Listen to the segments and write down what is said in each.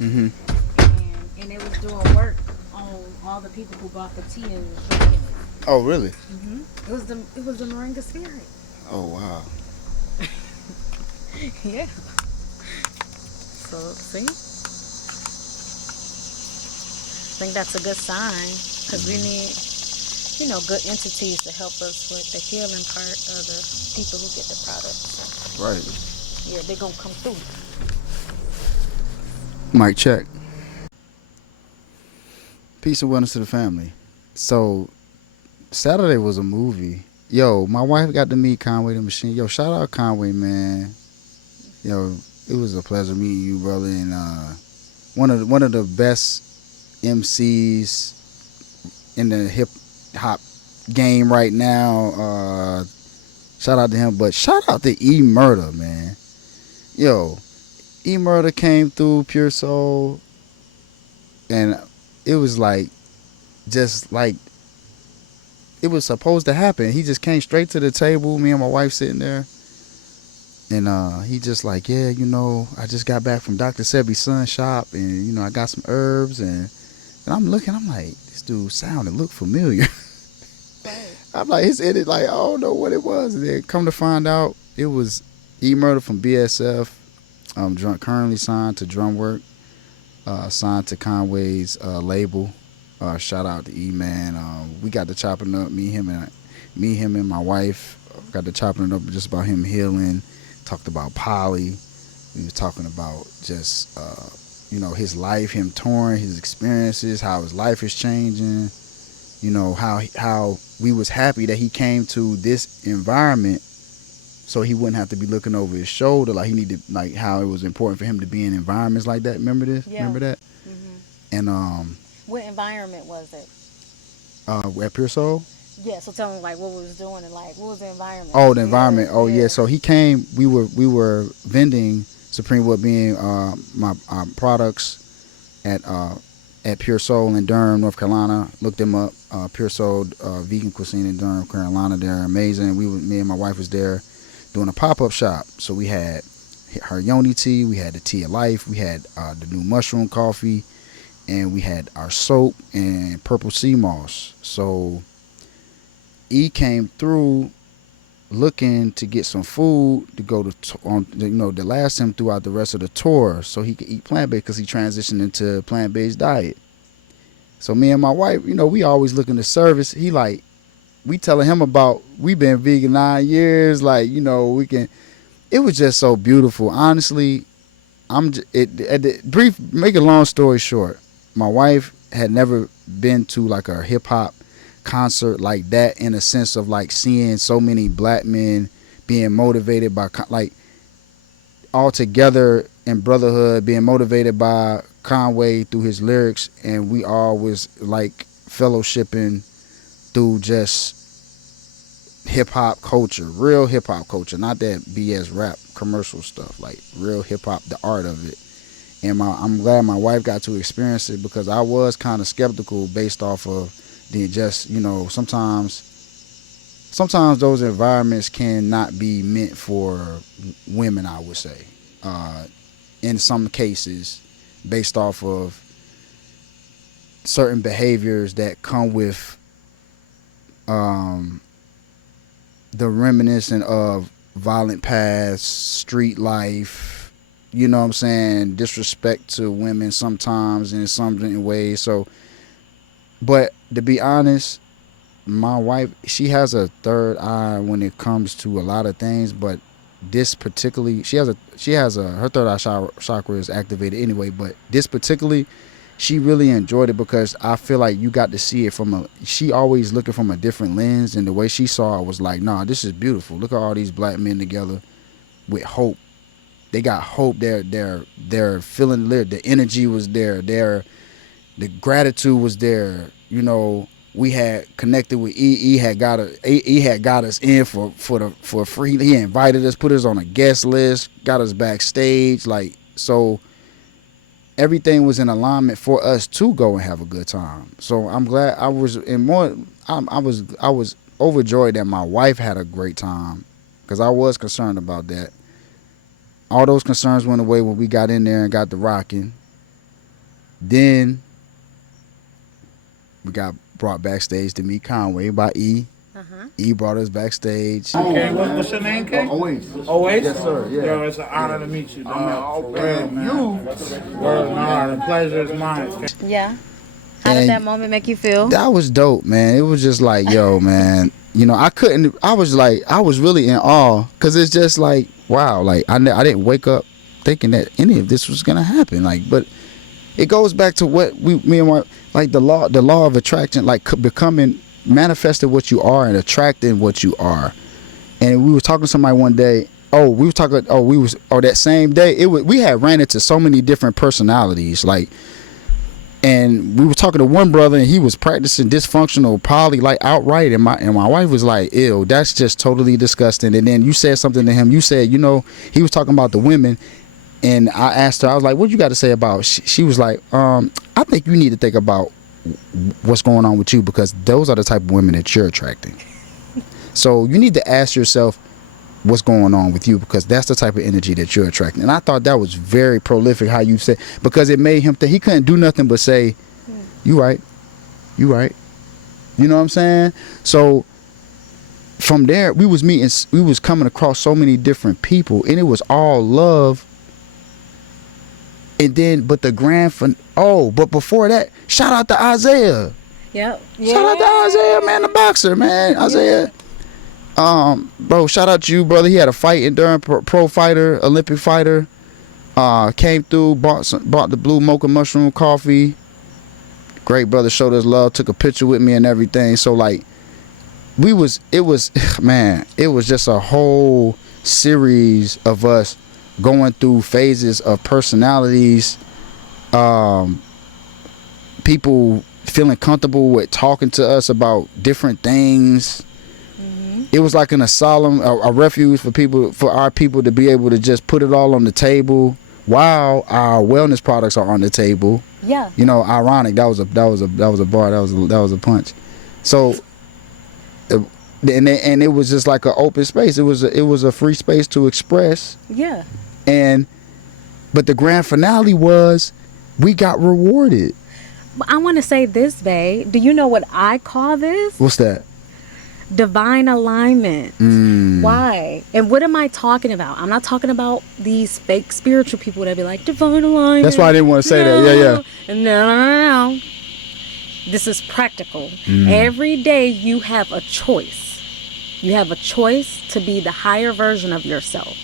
Mm-hmm. and they was doing work on all the people who bought the tea and was drinking it. Oh, really? It was the Moringa spirit. Oh, wow. Yeah. So see, I think that's a good sign because we need, good entities to help us with the healing part of the people who get the products. Right. Yeah, they're gonna come through. Mic check. Peace and wellness to the family. So Saturday was a movie. Yo, my wife got to meet Conway the Machine. Yo, shout out Conway, man. Yo, it was a pleasure meeting you, brother. And one of the best MCs in the hip hop game right now. Shout out to him, but shout out to E Murder, man. Yo, E Murder came through Pure Soul, and it was like just like it was supposed to happen. He just came straight to the table. Me and my wife sitting there, and he just like, yeah, I just got back from Dr. Sebi's son shop, and I got some herbs, and I'm looking, I'm like, this dude sounded look familiar. Right. I'm like, it's in it, like, I don't know what it was. And then come to find out, it was E Murder from BSF, currently signed to Drumwork, signed to Conway's label. Shout out to E Man. We got to chopping up, him and my wife got to chopping it up just about him healing. Talked about poly. We was talking about just his life, him touring, his experiences, how his life is changing. How we was happy that he came to this environment so he wouldn't have to be looking over his shoulder. Like he needed, like how it was important for him to be in environments like that. Remember this? Yeah. Remember that? Hmm. And What environment was it? at Pure Soul. Yeah. So tell me, like, what we was doing and like, what was the environment? Oh, the environment. Yeah. Oh, yeah. Yeah. So he came. We were vending Supreme Wood being my products at Pure Soul in Durham, North Carolina. Looked them up. Pure Soul vegan cuisine in Durham, Carolina. They're amazing. Me and my wife was there doing a pop up shop. So we had her yoni tea. We had the tea of life. We had the new mushroom coffee, and we had our soap and purple sea moss. So E came through looking to get some food to go to last him throughout the rest of the tour so he could eat plant-based because he transitioned into a plant-based diet. So me and my wife, we always looking to service. He like, we telling him about, we been vegan 9 years, like, we can, it was just so beautiful. Honestly, make a long story short, my wife had never been to like a hip hop concert like that, in a sense of like seeing so many black men being motivated by like all together in brotherhood, being motivated by Conway through his lyrics, and we all was like fellowshipping through just hip hop culture, real hip hop culture, not that BS rap commercial stuff, like real hip hop, the art of it. And I'm glad my wife got to experience it because I was kind of skeptical based off of the just, sometimes those environments cannot be meant for women, I would say, in some cases, based off of certain behaviors that come with the reminiscent of violent past, street life, disrespect to women sometimes in some ways. So, but to be honest, my wife, she has a third eye when it comes to a lot of things, but this particularly, her third eye chakra is activated anyway, but this particularly, she really enjoyed it because I feel like you got to see it she always looking from a different lens, and the way she saw it was like, nah, this is beautiful. Look at all these black men together with hope. They got hope. They're feeling lit. The energy was there. The gratitude was there. We had connected with E. E had got us in for free. He invited us, put us on a guest list, got us backstage. Like, so everything was in alignment for us to go and have a good time. So I'm glad I was I was overjoyed that my wife had a great time because I was concerned about that. All those concerns went away when we got in there and got the rocking. Then we got brought backstage to meet Conway by E. Uh-huh. E brought us backstage. Okay, what's your name, K? Oasis. Oasis? Yes, sir. Yeah. Yo, it's an honor to meet you, dog. For real, man. You. Word, no, the pleasure is mine. Yeah. How did And that moment make you feel? that was dope, man. It was just like, yo, man. You know, I was really in awe because it's just like, wow, like I didn't wake up thinking that any of this was gonna happen. Like, but it goes back to what me and my, like the law of attraction, like becoming manifesting what you are and attracting what you are. And we were talking to somebody one day. That same day we had ran into so many different personalities, like. And we were talking to one brother, and he was practicing dysfunctional poly, like outright. And my wife was like, "Ew, that's just totally disgusting." And then you said something to him. You said, you know, he was talking about the women, and I asked her, I was like, "What you got to say about?" She was like, "I think you need to think about what's going on with you, because those are the type of women that you're attracting. So you need to ask yourself what's going on with you, because that's the type of energy that you're attracting." And I thought that was very prolific how you said, because it made him think he couldn't do nothing but say, you right, you know what I'm saying? So from there we was coming across so many different people, and it was all love. And then but before that, shout out to Isaiah. Yep. Shout out to Isaiah, man, the boxer, man. Isaiah. Bro, shout out to you, brother. He had a fight enduring pro fighter, Olympic fighter. Came through, bought the blue mocha mushroom coffee. Great brother, showed us love, took a picture with me and everything. So like, it was just a whole series of us going through phases of personalities. People feeling comfortable with talking to us about different things. It was like an asylum, a refuge for our people to be able to just put it all on the table while our wellness products are on the table. Yeah. You know, ironic. That was a bar. That was a punch. So, and it was just like an open space. It was a free space to express. Yeah. But the grand finale was we got rewarded. I want to say this, babe. Do you know what I call this? What's that? Divine alignment. Why? And what am I talking about? I'm not talking about these fake spiritual people that be like, divine alignment. That's why I didn't want to say that. Yeah. No. This is practical. Every day you have a choice. You have a choice to be the higher version of yourself.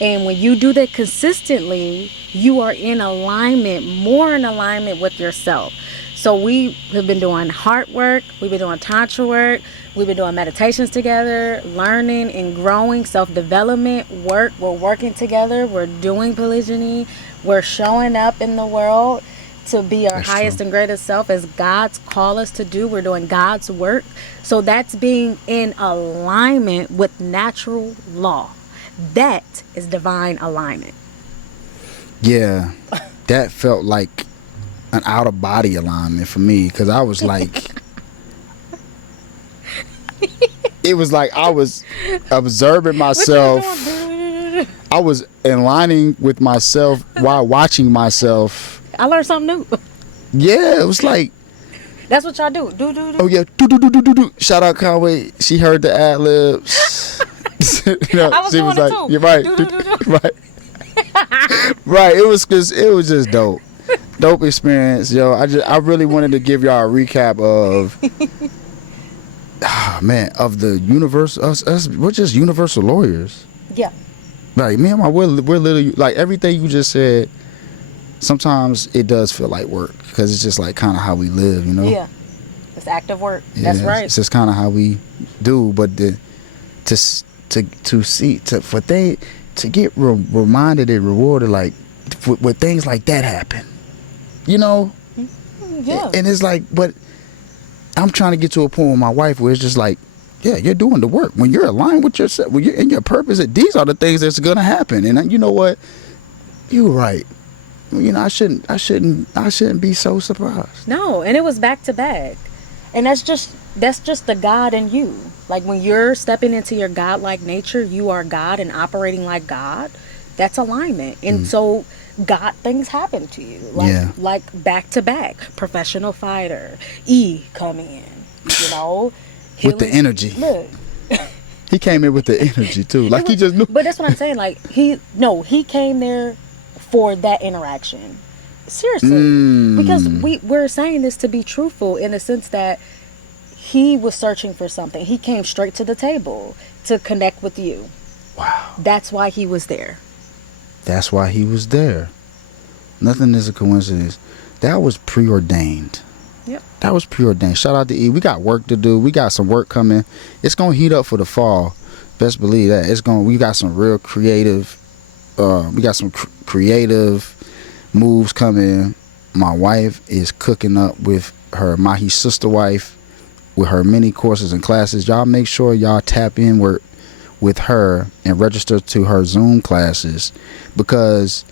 And when you do that consistently, you are in alignment, more in alignment with yourself. So we have been doing heart work, we've been doing tantra work, we've been doing meditations together, learning and growing, self-development work. We're working together, we're doing polygyny, we're showing up in the world to be our highest and greatest self as God's call us to do. We're doing God's work. So that's being in alignment with natural law. That is divine alignment. Yeah, that felt like an out-of-body alignment for me, because I was like, it was like I was observing myself. I was aligning with myself while watching myself. I learned something new. Yeah, it was like, that's what y'all do. Do. oh yeah, do. Shout out Conway. She heard the ad libs. I was she doing was it like, too. you're right. Do. Right. Right. It was just dope. Dope experience, yo. I really wanted to give y'all a recap of of the universe. Us we're just universal lawyers. Yeah. Like me and we're literally like everything you just said. Sometimes it does feel like work, because it's just like kind of how we live, you know. Yeah. It's active work. Yeah, That's right. It's just kind of how we do. But to get reminded and rewarded, like when things like that happen, you know. Yeah. And it's like, but I'm trying to get to a point with my wife where it's just like, yeah, you're doing the work. When you're aligned with yourself, when you're in your purpose, these are the things that's gonna happen. And you know what? You're right. You know, I shouldn't be so surprised. No, and it was back to back. And that's just the God in you. Like when you're stepping into your God-like nature, you are God and operating like God. That's alignment. And so got things happen to you, like Yeah. back to back. Professional fighter, come in, you know, With the healing. energy. Look, He came in with the energy too. Like it he was, just knew. but that's what I'm saying. Like he came there for that interaction. Seriously, because we're saying this to be truthful in the sense that he was searching for something. He came straight to the table to connect with you. Wow. That's why he was there. That's why he was there. Nothing is a coincidence. That was preordained. Yep. That was preordained. Shout out to E. We got work to do. We got some work coming. It's gonna heat up for the fall. Best believe that. It's going. We got some real creative. We got some creative moves coming. My wife is cooking up with her Mahi sister wife with her mini courses and classes. Y'all make sure y'all tap in with her and register to her Zoom classes, because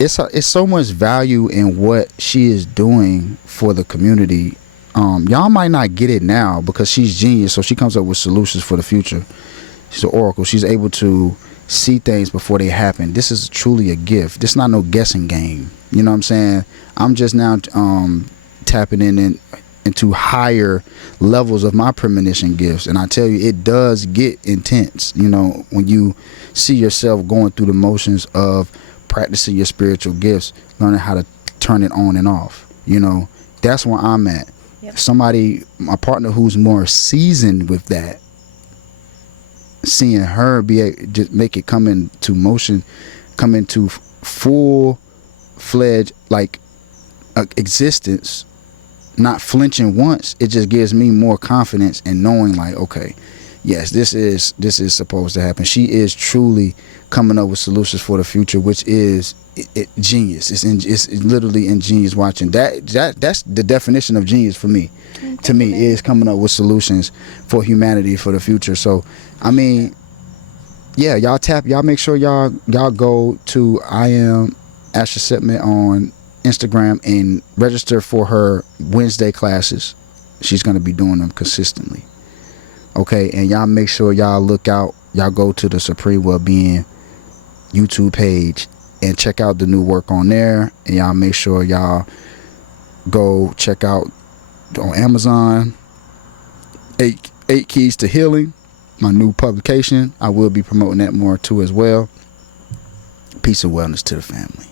it's so much value in what she is doing for the community. Y'all might not get it now because she's genius, so she comes up with solutions for the future. She's an oracle. She's able to see things before they happen. This is truly a gift. This is not no guessing game. You know what I'm saying? I'm just now tapping into higher levels of my premonition gifts, and I tell you, it does get intense. You know, when you see yourself going through the motions of practicing your spiritual gifts, learning how to turn it on and off. You know, that's where I'm at. Yep. Somebody, my partner who's more seasoned with that, seeing her just make it come into motion, come into full fledged like existence, not flinching once, it just gives me more confidence in knowing like, okay, yes, this is supposed to happen. She is truly coming up with solutions for the future, which is genius. It's literally ingenious. Watching that's the definition of genius for me. To me, is coming up with solutions for humanity for the future. So, I mean, yeah, y'all make sure y'all go to I am Asher Sipman on Instagram and register for her Wednesday classes. She's going to be doing them consistently. Okay, and y'all make sure y'all look out. Y'all go to the Supreme Wellbeing YouTube page and check out the new work on there. And y'all make sure y'all go check out on Amazon Eight Keys to Healing, my new publication. I will be promoting that more too as well. Peace and wellness to the family.